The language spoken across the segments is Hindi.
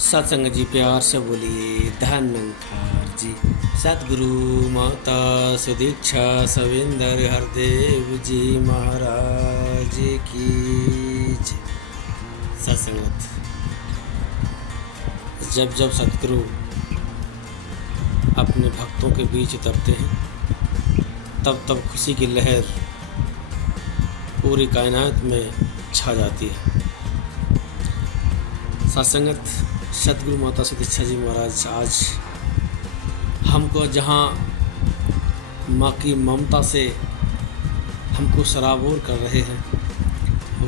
सत्संग जी प्यार से बोलिए धन्यंकार जी। सतगुरु माता सुदीक्षा सविंदर हरदेव जी महाराज की जय। सत्संगत जब जब सतगुरु अपने भक्तों के बीच उतरते हैं तब तब खुशी की लहर पूरी कायनात में छा जाती है। सत्संगत सतगुरु माता सुदीक्षा जी महाराज आज हमको जहाँ माँ की ममता से हमको सराबोर कर रहे हैं,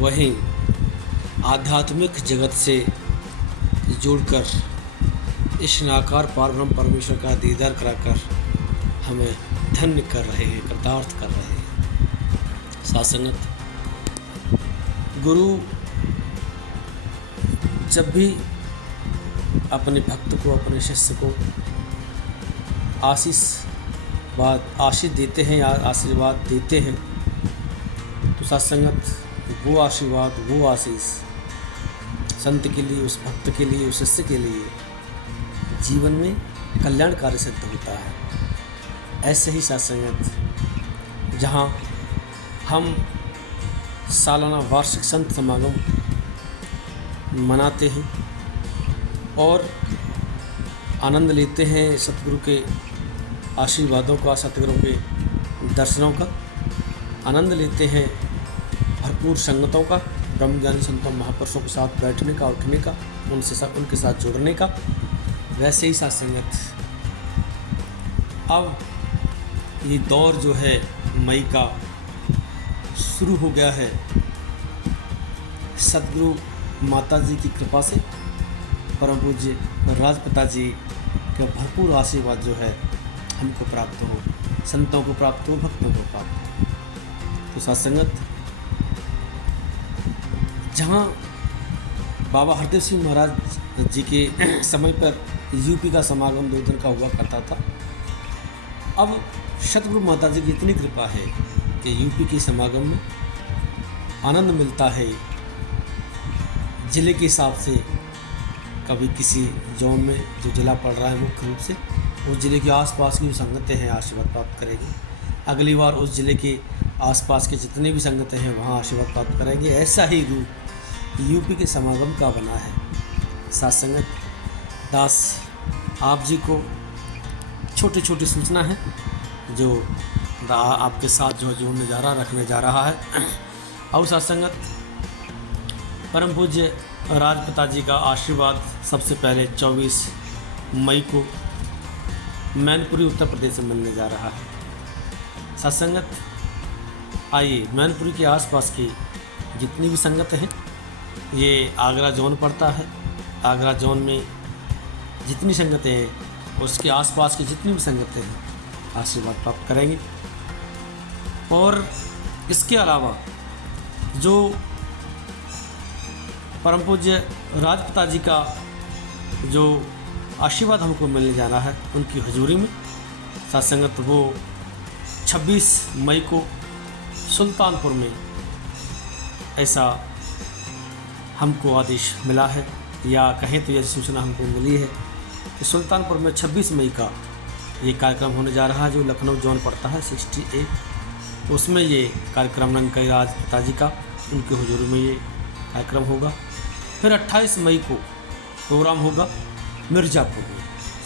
वहीं आध्यात्मिक जगत से जुड़कर इस निराकार पारब्रह्म परमेश्वर का दीदार कराकर हमें धन्य कर रहे हैं, कृतार्थ कर रहे हैं। सत्संगत गुरु जब भी अपने भक्त को, अपने शिष्य को आशीष देते हैं या आशीर्वाद देते हैं, तो सत्संगत वो आशीर्वाद, वो आशीष संत के लिए, उस भक्त के लिए, उस शिष्य के लिए जीवन में कल्याणकारी सिद्ध होता है। ऐसे ही सत्संगत जहाँ हम सालाना वार्षिक संत समागम मनाते हैं और आनंद लेते हैं सतगुरु के आशीर्वादों का, सतगुरु के दर्शनों का आनंद लेते हैं, भरपूर संगतों का, ब्रह्मज्ञानी संतों महापुरुषों के साथ बैठने का, उठने का, उनके साथ जुड़ने का। वैसे ही सत्संगत अब ये दौर जो है मई का शुरू हो गया है। सतगुरु माता जी की कृपा से परम पूज्य राजपिता जी का भरपूर आशीर्वाद जो है हमको प्राप्त हो, संतों को प्राप्त हो, भक्तों को प्राप्त हो। तो सत्संगत जहाँ बाबा हरदेव सिंह महाराज जी के समय पर यूपी का समागम 2 दिन का हुआ करता था, अब सतगुरु माता जी की इतनी कृपा है कि यूपी के समागम में आनंद मिलता है। ज़िले के हिसाब से कभी किसी जोन में जो ज़िला पड़ रहा है मुख्य रूप से उस ज़िले के आसपास की जो संगतें हैं आशीर्वाद प्राप्त करेंगी। अगली बार उस ज़िले के आसपास के जितने भी संगतें हैं वहाँ आशीर्वाद प्राप्त करेंगे। ऐसा ही रूप यूपी के समागम का बना है। सत्संगत दास आप जी को छोटी छोटी सूचना है जो आपके साथ जो जोड़ने जा रहा, रखने जा रहा है। और सत्संगत परम पूज्य राजपिता जी का आशीर्वाद सबसे पहले 24 मई को मैनपुरी उत्तर प्रदेश से मिलने जा रहा है। सत्संगत आइए मैनपुरी के आसपास की जितनी भी संगत हैं, ये आगरा जोन पड़ता है, आगरा जोन में जितनी संगतें हैं उसके आसपास की जितनी भी संगतें हैं आशीर्वाद प्राप्त करेंगे। और इसके अलावा जो परम पूज्य राजपिता जी का जो आशीर्वाद हमको मिलने जाना है उनकी हजूरी में सत्संगत वो 26 मई को सुल्तानपुर में ऐसा हमको आदेश मिला है, या कहें तो यह सूचना हमको मिली है कि सुल्तानपुर में 26 मई का ये कार्यक्रम होने जा रहा है, जो लखनऊ जोन पड़ता है 68। उसमें ये कार्यक्रम नंकई राजपिता जी का उनके हुजूर में ये कार्यक्रम होगा। फिर 28 मई को प्रोग्राम होगा मिर्ज़ापुर में।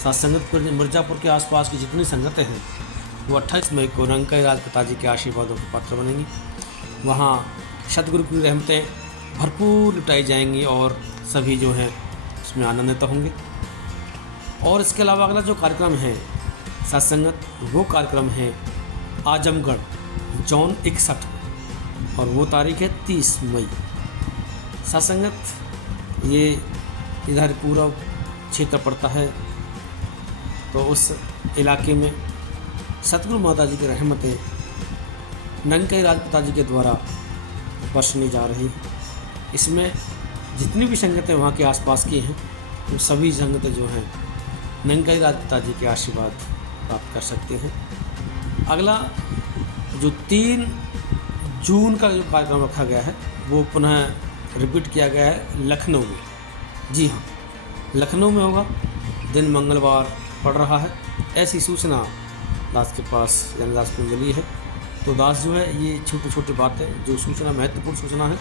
सत्संगत मिर्ज़ापुर के आसपास की जितनी संगतें हैं वो 28 मई को नंकई राजपिता जी के आशीर्वादों के पात्र बनेंगी। वहाँ सतगुरु की रहमतें भरपूर लुटाई जाएंगी और सभी जो हैं उसमें आनंदित होंगे। और इसके अलावा अगला जो कार्यक्रम है सत्संगत वो कार्यक्रम है आजमगढ़ जोन 61 में, और वो तारीख है 30 मई। सत्संगत ये इधर पूरा क्षेत्र पड़ता है, तो उस इलाके में सतगुरु माता जी की रहमतें नंकई राजपिता जी के द्वारा बरसने जा रही है। इसमें जितनी भी संगतें वहाँ के आसपास की हैं वो सभी संगतें जो हैं नंकई राजपिता जी के आशीर्वाद प्राप्त कर सकते हैं। अगला जो 3 जून का जो कार्यक्रम रखा गया है वो पुनः रिपीट किया गया है लखनऊ में। जी हाँ, लखनऊ में होगा, दिन मंगलवार पड़ रहा है। ऐसी सूचना दास के पास यानी दास को मिली है। तो दास जो है ये छोटी छोटी बातें जो सूचना महत्वपूर्ण सूचना है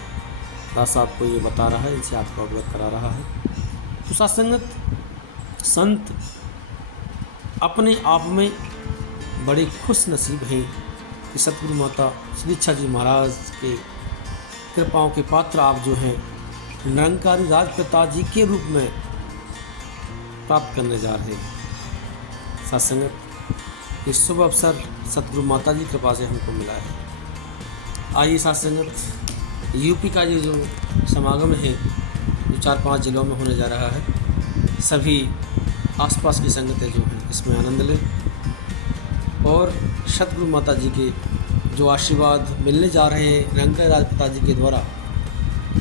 दास आपको ये बता रहा है, इनसे आपको अवगत करा रहा है। तो सत्संगत संत अपने आप में बड़े खुश नसीब हैं कि सतगुरु माता श्री इच्छा जी महाराज के कृपाओं के पात्र आप जो हैं निरंकारी राजपिता जी के रूप में प्राप्त करने जा रहे हैं। सत्संगत इस शुभ अवसर सतगुरु माता जी कृपा से हमको मिला है। आइए सत्संगत यूपी का ये जो समागम है जो 4-5 जिलों में होने जा रहा है, सभी आसपास की संगतें जो हैं इसमें आनंद लें और सतगुरु माता जी के जो आशीर्वाद मिलने जा रहे हैं निरंकारी राजपिता जी के द्वारा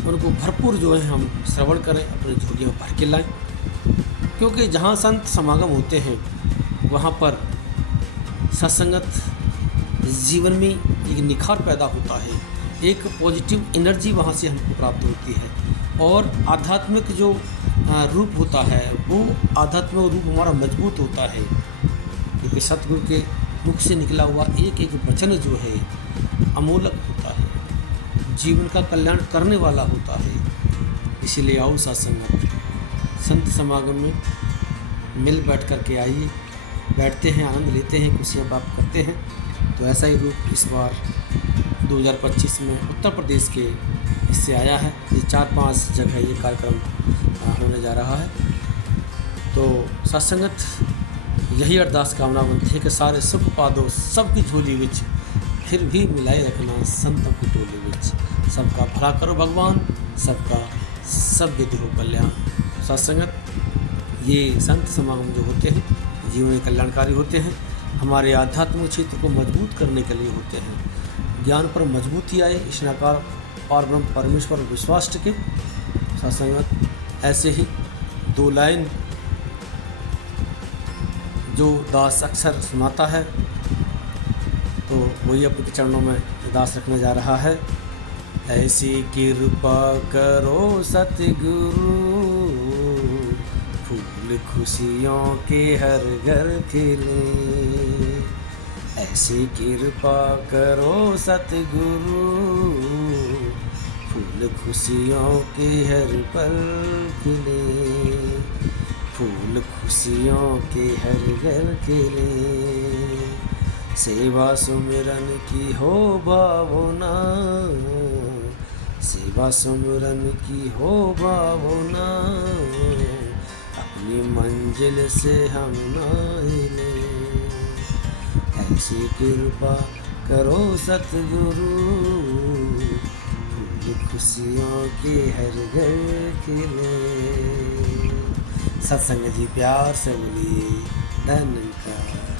उनको भरपूर जो है हम श्रवण करें, अपनी झोलियों में भर के लाएँ। क्योंकि जहाँ संत समागम होते हैं वहाँ पर सत्संगत जीवन में एक निखार पैदा होता है, एक पॉजिटिव एनर्जी वहाँ से हमको प्राप्त होती है और आध्यात्मिक जो रूप होता है वो आध्यात्मिक रूप हमारा मजबूत होता है। क्योंकि सतगुरु के मुख से निकला हुआ एक एक वचन जो है अमोलक होता है, जीवन का कल्याण करने वाला होता है। इसीलिए आओ सत्संगत संत समागम में मिल बैठ कर के आइए, बैठते हैं, आनंद लेते हैं, खुशियाँ प्राप्त करते हैं। तो ऐसा ही रूप इस बार 2025 में उत्तर प्रदेश के इससे आया है। ये 4-5 जगह ये कार्यक्रम होने जा रहा है। तो सत्संगत यही अरदास कामना बनती है कि सारे सुख पादो सबकी झोली विच फिर भी मिलाए रखना संतों की टोली विच, सबका भला करो भगवान, सबका सब विधि हो कल्याण। सत्संगत ये संत समागम जो होते हैं जीवन कल्याणकारी होते हैं, हमारे आध्यात्मिक क्षेत्र को मजबूत करने के लिए होते हैं। ज्ञान पर मजबूती आए इस नकार और ब्रह्म परमेश्वर विश्वास टिके। सत्संगत ऐसे ही 2 लाइन जो दास अक्सर सुनाता है तो वही अपने चरणों में दास रखने जा रहा है। ऐसी कृपा करो सतगुरु, फूल खुशियों के हर घर खिले। ऐसी कृपा करो सतगुरु, फूल खुशियों के हर पल खिले। फूल खुशियों के हर घर खिले। सेवा सुमिरन की हो भावना, सेवा सुमिरन की हो भावना, अपनी मंजिल से हम ना हिले। ऐसी कृपा करो सतगुरु, फूल खुशियों के हर घर खिले। सत्संग जी प्यार से बोलिए धन्यवाद।